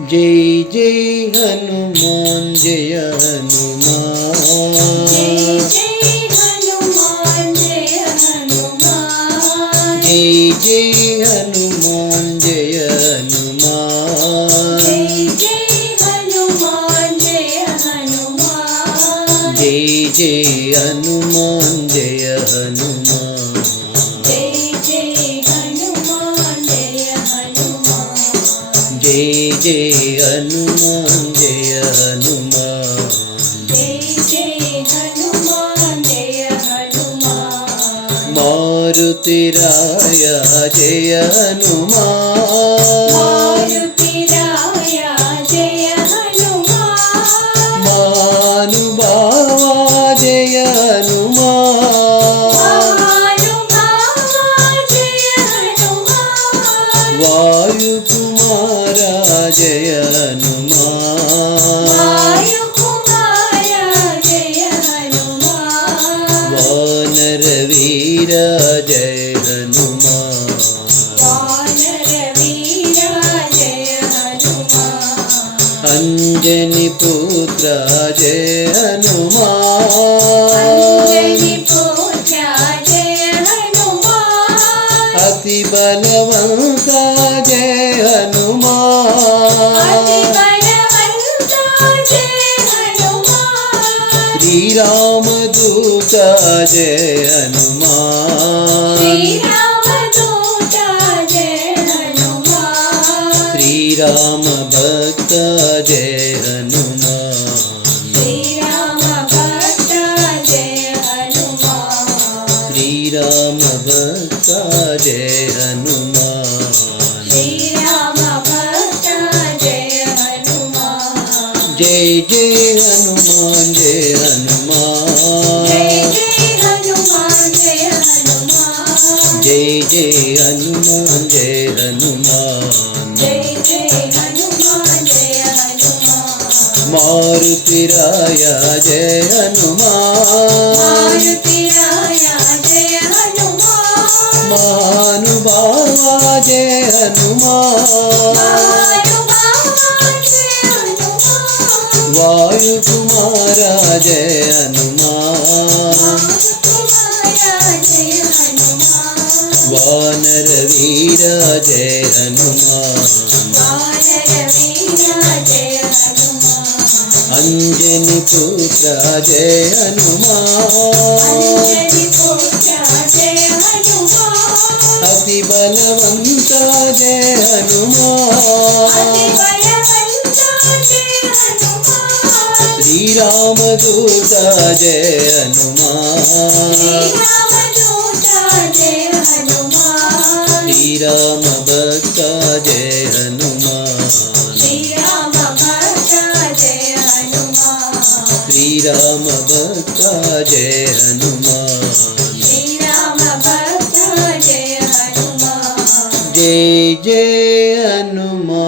जय जय हनुमान जय हनुमान। जय जय हनुमान जय हनुमान। जय जय हनुमान जय हनुमान। जय जय हनुमान जय हनुमान। जय जय हनुमान जय हनुमान। जय जय हनुमान जय हनुमान। जय जय हनुमान जय हनुमान। जय जय हनुमान जय हनुमान। मारुति राया जय हनुमान। मारुति राया जय हनुमान। महानुभावा जय हनुमान। महानुभावा जय हनुमान। वायुकुमारा जय हनुमान। वायुकुमारा जय हनुमान। वानरवीर जय हनुमान। वानरवीर जय हनुमान। अंजनी पुत्र जय हनुमान। अंजनी पुत्र जय हनुमान। अति बलवंत जय हनुमान। अति बलवंत जय हनुमान। श्री राम दूत जय हनुमान। श्री राम दूत जय हनुमान। श्री राम भक्त जय हनुमान। श्री राम भक्त जय हनुमान। श्री राम भक्त जय हनुमान। श्री राम भक्त जय हनुमान। जय जय हनुमान जय हनुमान। जय जय हनुमान जय हनुमान। जय जय हनुमान जय हनुमान। जय जय हनुमान जय हनुमान। मारुति राया जय हनुमान। मारुति राया जय हनुमान। महानुभावा जय हनुमान। महानुभावा जय हनुमान। वायुकुमारा जय हनुमान। वायुकुमारा जय हनुमान। वानरवीर जय हनुमान। वानरवीर जय हनुमान। अंजनी पुत्र जय हनुमान। अंजनी पुत्र जय हनुमान। अति बलवंत जय अति हनुमान। बलवंत जय हनुमान। श्री राम दूत जय हनुमान। श्री राम दूत जय हनुमान। श्री राम भक्त जय हनुमान। श्री राम भक्त जय हनुमान। श्री राम भक्त जय हनुमान। श्री राम भक्त जय हनुमान। जय जय हनुमान।